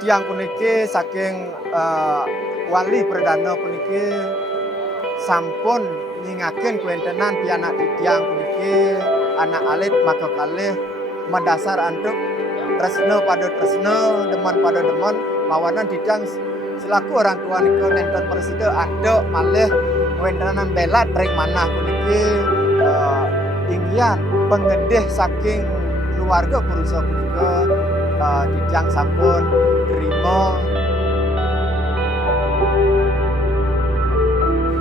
Didiang puniki saking wali perdana puniki sampun nyingaken kuwentenan pianak Didiang puniki anak alit maka kalih mendasar antuk tresno pada tresno, demen pada demen, mawanan Didiang selaku orang tua niku nenten presida aduk malih kuwentenan belat ring manah puniki inggian pengendih saking keluarga purusa punika Didiang sampun terima.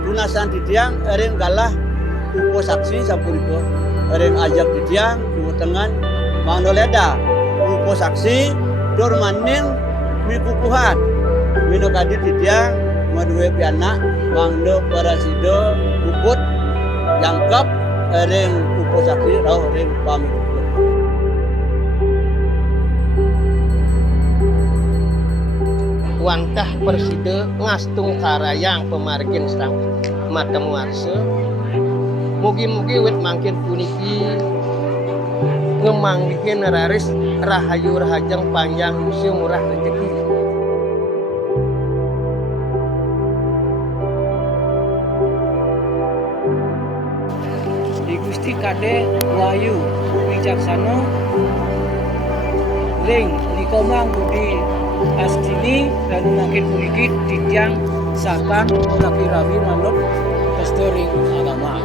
Tunasan Didiang ering kalah upo saksi sampuriko ering ajak Didiang kutengan mandoleda upo saksi dur maning mikukuhan mino kadi Didiang maduwe pianak mangdo parasido uput jangkap ering upo saksi rauh ering pamit. Wangkah persida ngastung karayang pemargin serang matem warsa. Mugi-mugi wit mangkin puniki ngemanggikin raris rahayu rahajeng panjang usia murah rezeki. Di Gusti Kade WAHYU wicaksana ring nikomang budi astini dan makin puniki Didiang sakan rapi-rapi manut restoring agama.